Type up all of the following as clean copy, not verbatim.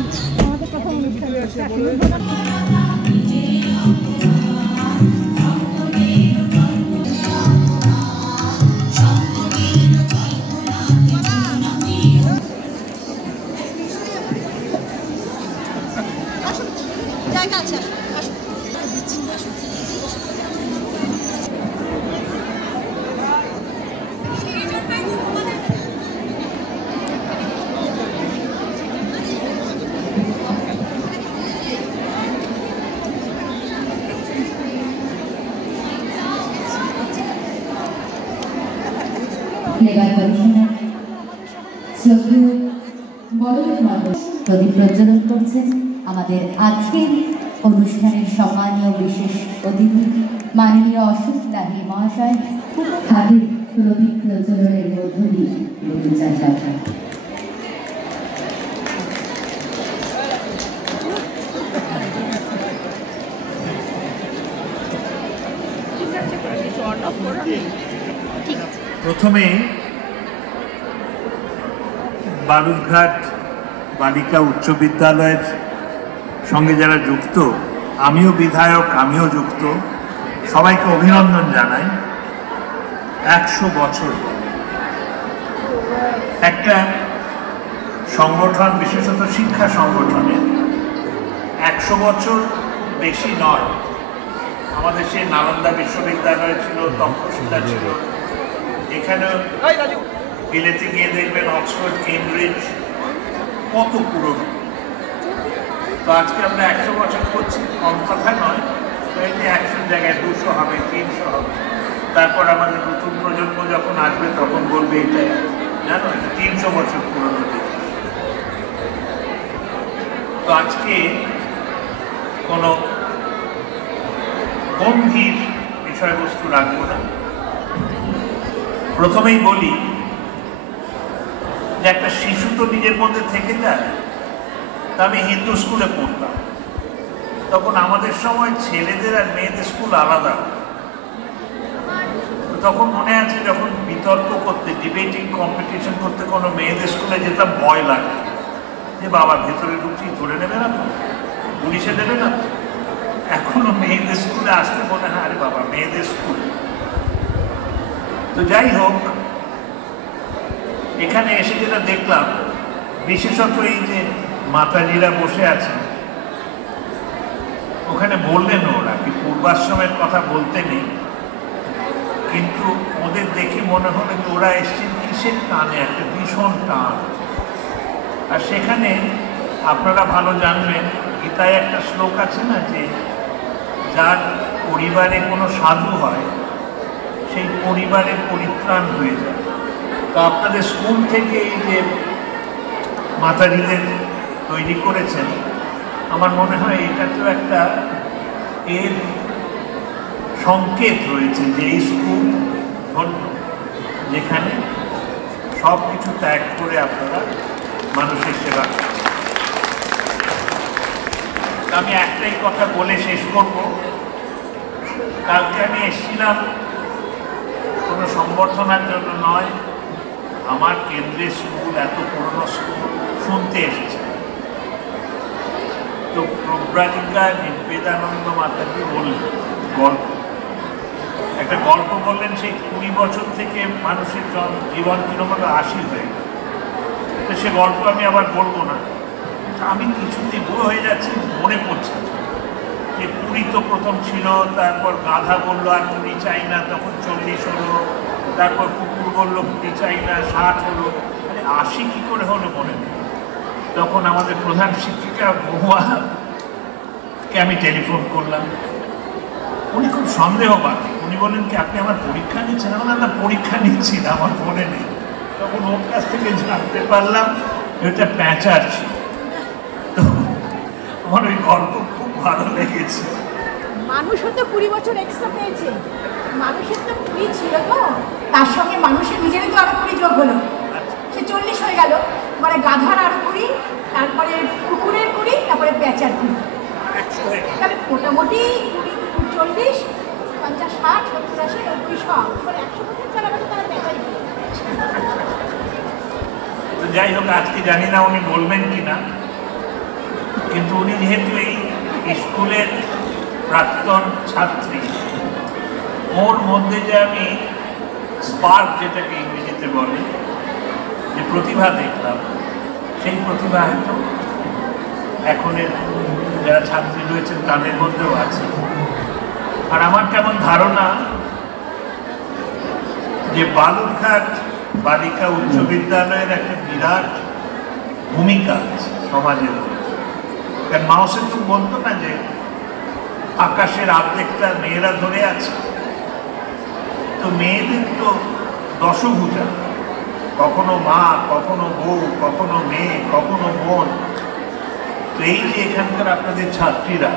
আমাদের প্রথম অনুষ্ঠান জায়গা আছে প্রদীপ প্রজ্বলন করছেন আমাদের আজকের অনুষ্ঠানের সম্মানীয় বিশেষ অতিথি মাননীয় অশোক লাহিড়ী মহাশয়। হাতে প্রদীপ প্রজ্বলনের মধ্য দিয়ে যাত্রা প্রথমে বালুরঘাট বালিকা উচ্চ বিদ্যালয়ের সঙ্গে যারা যুক্ত, আমিও বিধায়ক, আমিও যুক্ত, সবাইকে অভিনন্দন জানাই। 100 বছর একটা সংগঠন, বিশেষত শিক্ষা সংগঠনের 100 বছর বেশি নয়। আমাদের সেই নালন্দা বিশ্ববিদ্যালয় ছিল, তক্ষশিলা ছিল, এখানে বিলেতে গিয়ে দেখবেন অক্সফোর্ড, কেমব্রিজ, কত পুরনো। তো আজকে আমরা 100 বছর করছি, কম কথা নয়। তো এই যে 100 জায়গায় 200 হবে, 300 হবে, তারপর আমাদের নতুন প্রজন্ম যখন আসবে তখন বলবে এটা জানো 300 বছর পুরনো। তো আজকে কোনো গম্ভীর বিষয়বস্তু রাখবো না। প্রথমেই বলি যে একটা শিশু তো নিজের মধ্যে থেকে যায়। তা আমি হিন্দু স্কুলে পড়তাম, তখন আমাদের সময় ছেলেদের আর মেয়েদের স্কুল আলাদা। তখন মনে আছে যখন বিতর্ক করতে, ডিবেটিং কম্পিটিশন করতে কোনো মেয়েদের স্কুলে যেতাম, ভয় লাগে যে বাবা ভেতরে ঢুকছি ধরে নেবে না তো, পুলিশে দেবে না তো। এখনো মেয়েদের স্কুলে আসতে মনে হয় আরে বাবা মেয়েদের স্কুল। তো যাই হোক, এখানে এসে যেটা দেখলাম, বিশেষত এই যে মাতাজিরা বসে আছে, ওখানে বললেন ওরা কি পূর্বাশ্রমের কথা বলতে নেই, কিন্তু ওদের দেখে মনে হলো যে ওরা এসছেন কিসের টানে, একটা ভীষণ টান। আর সেখানে আপনারা ভালো জানবেন, গীতায় একটা শ্লোক আছে না, যে যার পরিবারে কোনো সাধু হয় সেই পরিবারের পরিত্রাণ হয়ে যায়। তো আপনাদের স্কুল থেকে এই যে মাতাজিদের তৈরি করেছেন, আমার মনে হয় এটাতেও একটা এর সংকেত রয়েছে যে এই স্কুল ধন্য, যেখানে সব কিছু ত্যাগ করে আপনারা মানুষের সেবা করেন। আমি একটাই কথা বলে শেষ করব। কালকে আমি এসেছিলাম কোনো সম্বর্ধনার জন্য নয়, আমার কেন্দ্রের স্কুল, এত পুরনো স্কুল শুনতে এসেছে। তো প্রব্রাজিকা নিবেদানন্দ মাতাজি বললেন গল্প, একটা গল্প বললেন, সেই 20 বছর থেকে মানুষের জীবন কিরকম 80 হয়ে গেল। তো সে গল্প আমি আবার বলবো না, আমি কিছুতেই বুড়ো হয়ে যাচ্ছি, মনে পড়ছে যে পুরী তো প্রথম ছিল, তারপর গাধা বললো আর পুরী চাই না, তখন 40 হলো, তারপর কুকুর বললো পুরী চাই না, 60 হলো, মানে 80 কী করে হলো মনে নেই। তখন আমাদের প্রধান শিক্ষিকা মহুয়াকে আমি টেলিফোন করলাম, উনি খুব সন্দেহ পান। উনি বলেন কি আপনি আমার পরীক্ষা নিচ্ছেন? আমার না পরীক্ষা নিচ্ছি না, আমার মনে নেই। তখন ওর কাছ থেকে জানতে পারলাম এটা প্যাঁচার ছিল। তো আমার ওই গল্প খুব ভালো লেগেছে। মানুষও তো 20 বছর এক্সট্রা পেয়েছে, মানুষের তো 20 ছিল তো, তার সঙ্গে মানুষের নিজেরই তো আরো 20 যোগ হলো, সে 40 হয়ে গেল। মানে গাধার আরো 20, তারপরে কুকুরের 20, তারপরে পেঁচার 20, তাহলে মোটামুটি 40, 50, 60, 70, 80, 90 সব 100 বছর চালাবে তারা পেঁচাই। তো যাই হোক, আজকে জানি না উনি বলবেন কিনা, কিন্তু উনি যেহেতু এই স্কুলের প্রাক্তন ছাত্রী, ওর মধ্যে যে আমি স্পার্ক, যেটাকে ইংরেজিতে বলে, যে প্রতিভা দেখলাম, সেই প্রতিভা হয়তো এখনের যারা ছাত্রী রয়েছেন তাদের মধ্যেও আছে। আর আমার কেমন ধারণা যে বালুরঘাট বালিকা উচ্চ বিদ্যালয়ের একটা বিরাট ভূমিকা আছে সমাজের। কারণ মাও সেতু বলতো না যে আকাশের অর্ধেকটা মেয়েরা ধরে আছে, তো মেয়েদের তো দশভূজা, কখনো মা, কখনো বউ, কখনো মেয়ে, কখনো বোন। তো এই যে এখানকার আপনাদের ছাত্রীরা,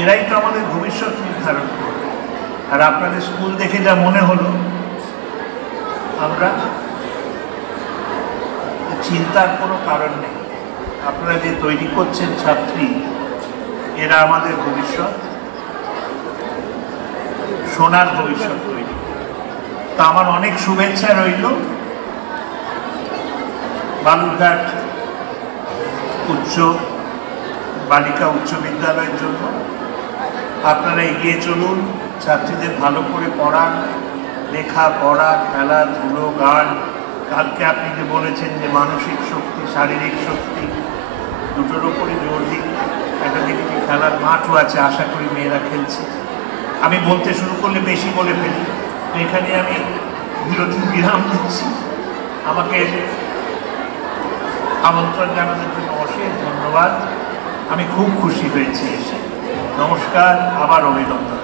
এরাই তো আমাদের ভবিষ্যৎ নির্ধারণ করবে। আর আপনাদের স্কুল দেখে যা মনে হলো, আমরা চিন্তার কোনো কারণ নেই। আপনারা যে তৈরি করছেন ছাত্রী, এরা আমাদের ভবিষ্যৎ, সোনার ভবিষ্যৎ তৈরি। তো আমার অনেক শুভেচ্ছা রইল বালুরঘাট বালিকা উচ্চ বিদ্যালয়ের জন্য। আপনারা এগিয়ে চলুন, ছাত্রীদের ভালো করে পড়ান, লেখাপড়া, খেলাধুলো, গান। কালকে আপনি যে বলেছেন যে মানসিক শক্তি, শারীরিক শক্তি দুটোর ওপরই জোর দিন। একটা দেখি খেলার মাঠও আছে, আশা করি মেয়েরা খেলছে। আমি বলতে শুরু করলে বেশি বলে ফেলি, তো এখানে আমি বিরাম দিচ্ছি। আমাকে আমন্ত্রণ জানানোর জন্য অশেষ ধন্যবাদ। আমি খুব খুশি হয়েছি এসে। নমস্কার, আবার অভিনন্দন।